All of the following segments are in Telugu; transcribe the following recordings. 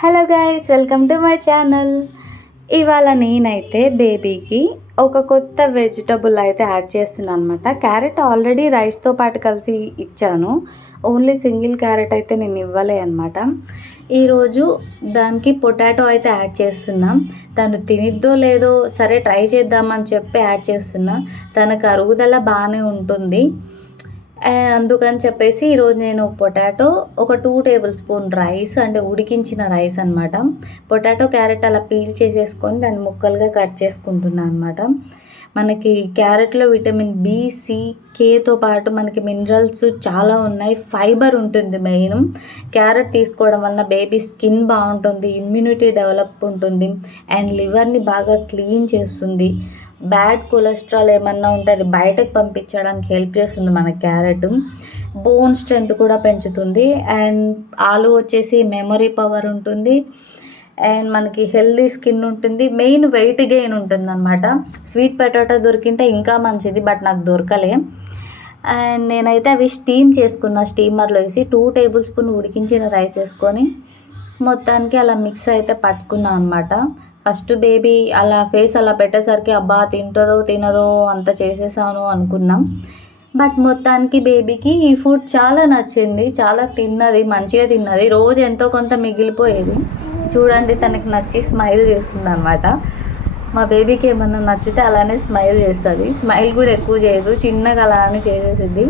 Hello guys, welcome to my channel. ఇవాళ నేనైతే బేబీకి ఒక కొత్త వెజిటబుల్ అయితే యాడ్ చేస్తున్నాను అనమాట. క్యారెట్ ఆల్రెడీ రైస్తో పాటు కలిసి ఇచ్చాను. ఓన్లీ సింగిల్ క్యారెట్ అయితే నేను ఇవ్వలే అనమాట. ఈరోజు దానికి పొటాటో అయితే యాడ్ చేస్తున్నాం. తను తినిద్దో లేదో సరే ట్రై చేద్దామని చెప్పి యాడ్ చేస్తున్నా. తనకు అరుగుదల బాగానే ఉంటుంది, అందుకని చెప్పేసి ఈరోజు నేను పొటాటో ఒక 2 టేబుల్ స్పూన్ రైస్, అంటే ఉడికించిన రైస్ అనమాట. పొటాటో క్యారెట్ అలా పీల్ చేసేసుకొని దాన్ని ముక్కలుగా కట్ చేసుకుంటున్నాను అనమాట. మనకి క్యారెట్లో విటమిన్ బి, సి, కేతో పాటు మనకి మినరల్స్ చాలా ఉన్నాయి. ఫైబర్ ఉంటుంది మెయిన్. క్యారెట్ తీసుకోవడం వలన బేబీ స్కిన్ బాగుంటుంది, ఇమ్యూనిటీ డెవలప్ ఉంటుంది, అండ్ లివర్ని బాగా క్లీన్ చేస్తుంది. బ్యాడ్ కొలెస్ట్రాల్ ఏమన్నా ఉంటే అది బయటకు పంపించడానికి హెల్ప్ చేస్తుంది మన క్యారెట్. బోన్ స్ట్రెంత్ కూడా పెంచుతుంది. అండ్ ఆలు వచ్చేసి మెమరీ పవర్ ఉంటుంది, అండ్ మనకి హెల్దీ స్కిన్ ఉంటుంది. మెయిన్ వెయిట్ గెయిన్ ఉంటుంది అనమాట. స్వీట్ పొటాటో దొరికింటే ఇంకా మంచిది, బట్ నాకు దొరకలే. అండ్ నేనైతే అవి స్టీమ్ చేసుకున్న, స్టీమర్లో వేసి 2 టేబుల్ స్పూన్ ఉడికించిన రైస్ వేసుకొని మొత్తానికి అలా మిక్స్ అయితే పట్టుకున్నాను అనమాట. ఫస్ట్ బేబీ అలా ఫేస్ అలా పెట్టేసరికి అబ్బా తింటుందో తినదో అంత చేసేసాను అనుకున్నాం. బట్ మొత్తానికి బేబీకి ఈ ఫుడ్ చాలా నచ్చింది, చాలా తిన్నది, మంచిగా తిన్నది. రోజు ఎంతో కొంత మిగిలిపోయేది. చూడండి, తనకి నచ్చి స్మైల్ చేస్తుంది అనమాట. మా బేబీకి ఏమన్నా నచ్చితే అలానే స్మైల్ చేస్తుంది. స్మైల్ కూడా ఎక్కువ చేయదు, చిన్నగా అలా అని చేసేసింది.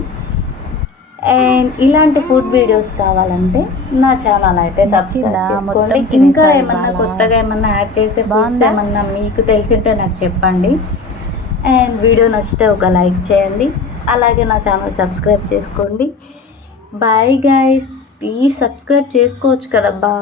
అండ్ ఇలాంటి ఫుడ్ వీడియోస్ కావాలంటే నా ఛానల్ అయితే సబ్స్క్రైబ్ చేసుకోండి. ఇంకా ఏమన్నా కొత్తగా ఏమన్నా యాడ్ చేసే ఫుడ్స్ ఏమన్నా మీకు తెలిసింటే నాకు చెప్పండి. అండ్ వీడియో నచ్చితే ఒక లైక్ చేయండి, అలాగే నా ఛానల్ సబ్స్క్రైబ్ చేసుకోండి. బాయ్ గైస్, ప్లీజ్ సబ్స్క్రైబ్ చేసుకోవచ్చు కదబ్బా.